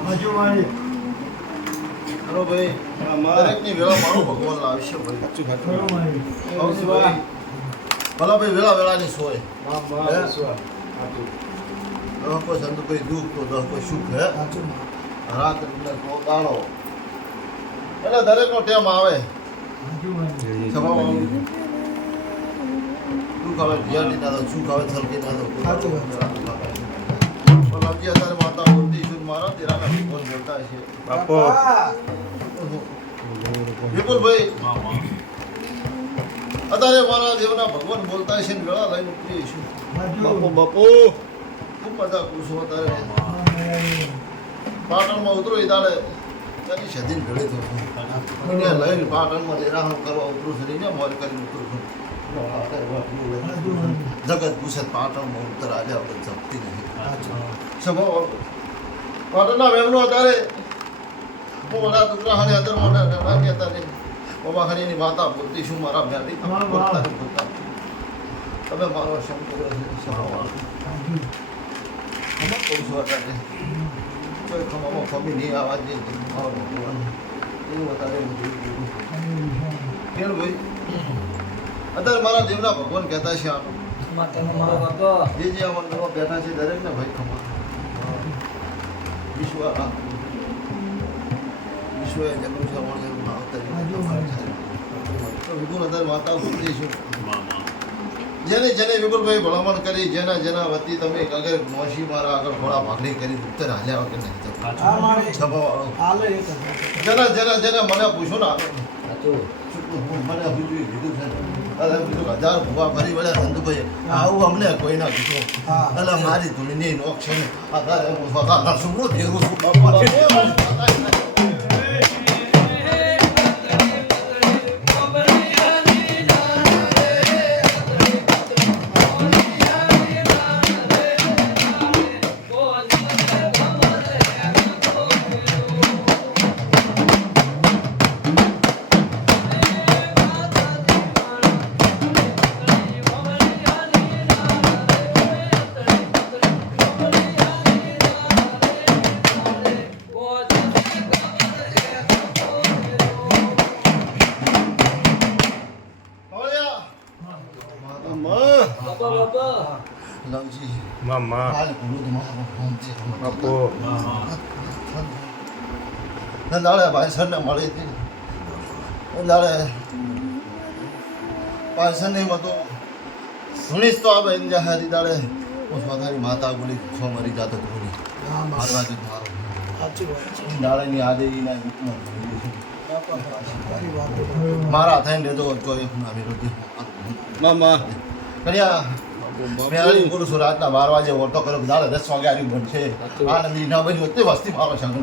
હાજુ મારી હલો ભાઈ દરેકની વેળા મારો ભગવાન લાવશે ખરો ભાઈ ભલા ભાઈ વેળા વેળાની સોય. દહ કોઈ દુઃખ તો દહ કોઈ સુખ હે? સાચું રાત અંદર કો દાડો એટલે દરેકનો ટેમ આવે. હાજુ. દુઃખ આવે ધ્યાનની ના દો સુખ આવે થલકી ના દો પણ લાવજી અત્યારે માતા બોલતી છું મારા તેરાના ભગવાન બોલતા છે. બાપો. વિપુલભાઈ અત્યારે મારા દેવના ભગવાન બોલતા છે ને વેળા લઈને ઉતરી છું હાજુ બાપુ. ખૂબ બધા ખુશ હો અત્યારે પાટણમાં ઉતરો એ તારે. ત્યાંની સદીન ઘડે તો મને લઈને પાટણમાં લેરાહણ કરવા ઉતરું છું ને મોર કરીને ઉતરું છું. જગત પૂછે પાટણમાં ઉતર આજે આપણે જપતી નહીં સ્વભાવ પાટણના મેમનો અત્યારે હું બધા દુકરાહાની અંદર મોટા નાની ખરીની ને બાબાહાની માતા બોલતી શું મારા મેળી વાહ. તમે મારો શંકર આમાં કહું છું અત્યારે કોઈ ખમામાં ખમી નહીં આવવા દે મારો ભગવાન. એવું. કેમ ભાઈ? અત્યારે મારા દેવના ભગવાન કહેતા છે આમ. જે જે આ મંદિરમાં બેઠા છે દરેકને ભાઈ ખમા. વિશ્વ આ વિશ્વ એ જન્મ છે અમર જન્મ અત્યારે માતા છું જેને જેને વિપુલભાઈ ભલામણ કરી જેના જેના વતી તમે અગર મોશી મારા આગળ ઘોડા ભાગણી કરી ઉત્તર હાલ્યા વગર નહીં છપાવાળો જેના જેના જેના મને પૂછો ને આગળ. હું મને બીજું કીધું છે હજાર ભૂવા ફરી વળ્યા ધંધુભાઈ આવું અમને કોઈ ના કીધું. એટલે મારી ધૂળની નોક છે ને અત્યારે શું દાડે ભાઈસરને મળી હતી. દાડે ભાઈસરને હતો તો આવે એની જાહેરી દાડે હું માતા બોલી છો મરી જાતો હા મારવા જ મારો. દાડેની આદેના હુકમ મારા થઈને રહેતો કોઈ નામી વિરોધી મામા. કન્યા મેં છું રાતના બાર વાગે ઓટો કર્યો દાડે દસ વાગે આવી બનશે આનંદી ના બની હોતી વસ્તી મારો સંગ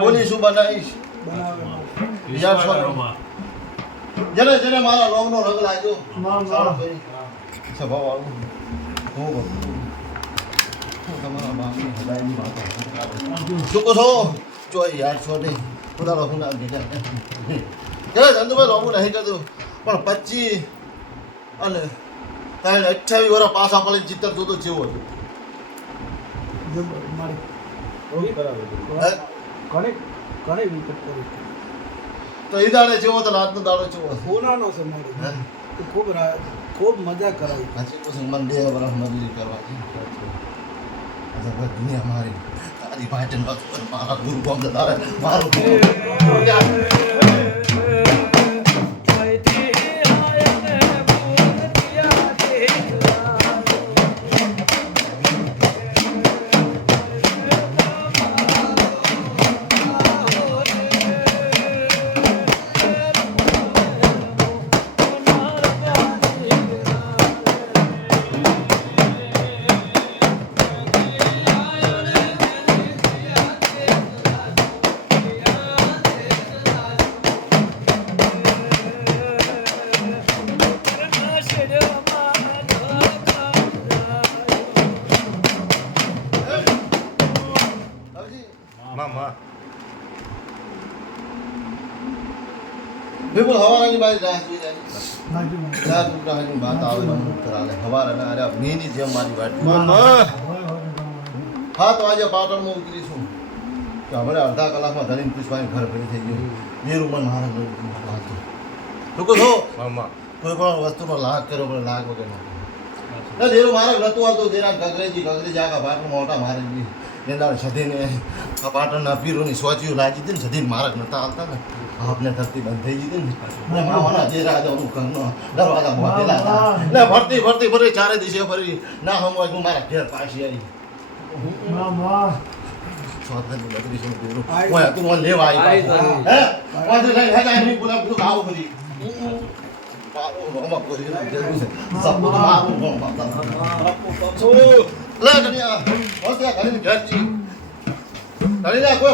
બોલી શું બનાવીશ? જેને જેને મારા રોગનો રંગ લાગ્યો. સ્વભાવવાળું. હું તમારા બાપની હૃદયની વાતો. શું કહો છો? યાર છો નહીં. ખુદા રહું ના દીધા કે ચંદુભાઈ રોવું નહીં કીધું પણ પચીસ અને તારે અઠ્યાવીસ વર્ષ પાછા પડે ચિત્તર જોતો જેવું તો એ દાડે જેવો હતો રાતનો દાડો જેવો સોનાનો છે મારી. ખૂબ ખૂબ મજા કરાવી. પછી પછી મન બે વર્ષ મજૂરી કરવા અચ્છા દુનિયા મારી. તારી પાટણ મારા ગુરુ. કોમ તારે મારું મામા બિલકુલ હવારાની વાત આવે અરે મેની જેમ મારી વાત હા તો આજે પાટણમાં ઉતરીશું તો હમણે અડધા કલાકમાં ધરીને પૂછવાની ઘર ભરી થઈ ગયું મેરું પણ મારે વાંચું તું કહો કોઈ પણ વસ્તુનો લાગ કર્યો પણ લાગ વગર નથી મારે નતું આવતું દેરા ગગરેજી ગગરેજી આખા ભાટનું મોટા મારે એના સધીને આ પાટણના પીરોની સોચીઓ લાગી હતી ને સધીને મારક નતા આવતા ને આપને ધરતી બંધ થઈ ગઈ હતી ને મામાના દેરા જવાનું ઘરનો દરવાજા બાંધેલા હતા ને ફરતી ફરતી ફરી ચારે દિશે ફરી ના હમવાય હું મારા ઘેર પાછી આવી લેવા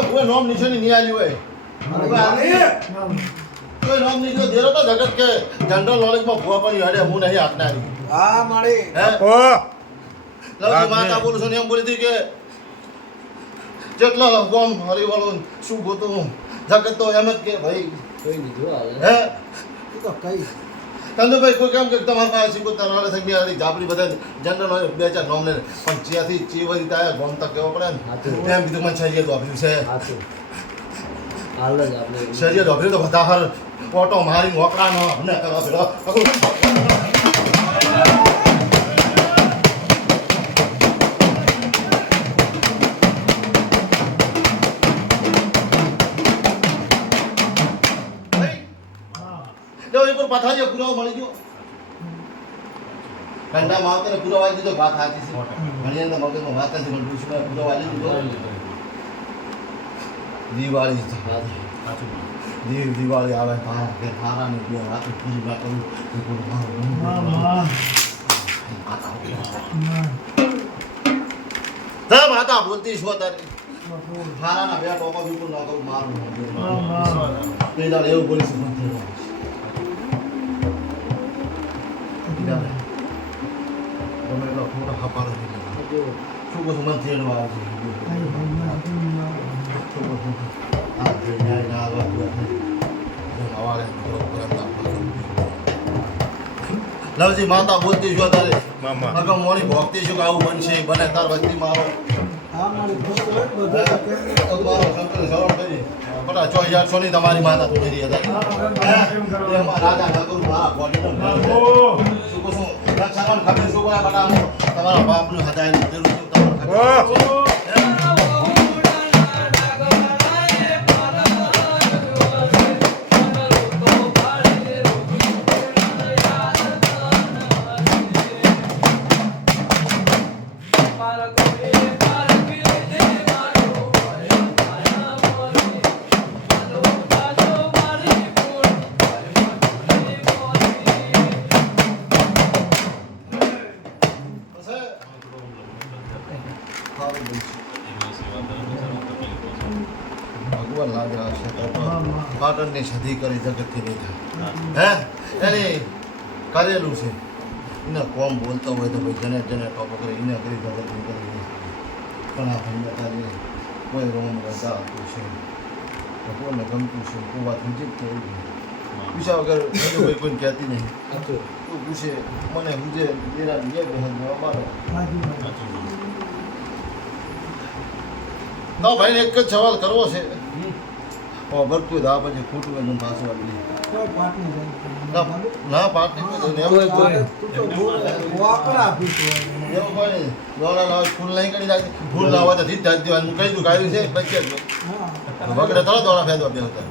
કોઈ નોમ નિશાની નહીં હોય. કોઈ આલી? કોઈ નોમ દેરો તો જગત કે જનરલ નોલેજમાં ભૂવા પણ અરે હું નહીં આપનારી. હા મારી. હે? લવજી માતા બોલું છું ને એમ બોલી હતી કે જેટલો ગોમ હરિવાળું શું ગોતું જગત તો એમ જ કે ભાઈ કોઈ નહીં જો હે? તો કઈ. કંદુભાઈ કોઈ કેમ કે તમારા પાસે શીખો તનાળે સંગી ગયા જાપડી બધા જનરલ હોય બે ચાર નોમને પણ જ્યાંથી ચીવરી તાયા ગોમ તક કેવો પડે ને એમ કીધું મને શરીર દોભર્યું છે. હાચું. હાલ જ આપણે શરીર દોભર્યું તો બધા હર ફોટો મારી મોકડાનો અમને કરવા પેલો પથારીઓ પુરાવો મળી ગયો. ઠંડા માવતરે પુરાવો દીધો વાત સાચી છે. ઘણી અંદર મગજમાં વાત નથી પણ પૂછવા પુરાવો દીધો. દિવાળી છે. દિવાળી આવે તારા ઘેર તારાની બે રાત પૂરી કરું. માતા બોલતી છો તારી હારાના બે બિલકુલ ના કરું મારું એવું બોલી પાછો. લવજી માતા બોલતી છો તારે. અગમ મોની ભક્તિ શું કે આવું બનશે. બને તાર વચ્ચે મારો. બધું. તો કેમ? તો મારો શંકર સરળ કરી. બટા ચો હજાર છો ની તમારી માતા તું કરી હતા. રાજા નગર મારા બોડી શું કહું રક્ષાબંધ ખબર શું બોલા બટા હું તમારા બાપનું હદાય જરૂર છે પાટણની સધી કરી જગતથી નહીં થાય હે? એને કરેલું છે. એને કોમ બોલતો હોય તો ભાઈ જને જને ટોપો કરે એને કરી જગતની કરી પણ આ ભાઈ બતાવીએ કોઈ રોમ રજા આપતું છે. ભગવાનને ગમતું છે? કોઈ વાત સમજી કેવું પૂછ્યા વગર કોઈ કોઈ કહેતી નહીં. તું પૂછે મને પૂછે દેરા બે બહેન અમારો મારો. તો ભાઈને એક જ સવાલ કરવો છે. ભરતું આ પછી ખોટું હોય તો પાછું આવી જાય. કોઈ પાટ નહીં ના પાટ નહીં એવું કોઈ. દોડા લાવ ફૂલ નહીં કરી નાખે. ફૂલ ના હોય તો ધીજ ધાજ દેવાનું કહી દઉં કાઢ્યું છે પછી વગડે તરત દોડા ફેદવા બે હતા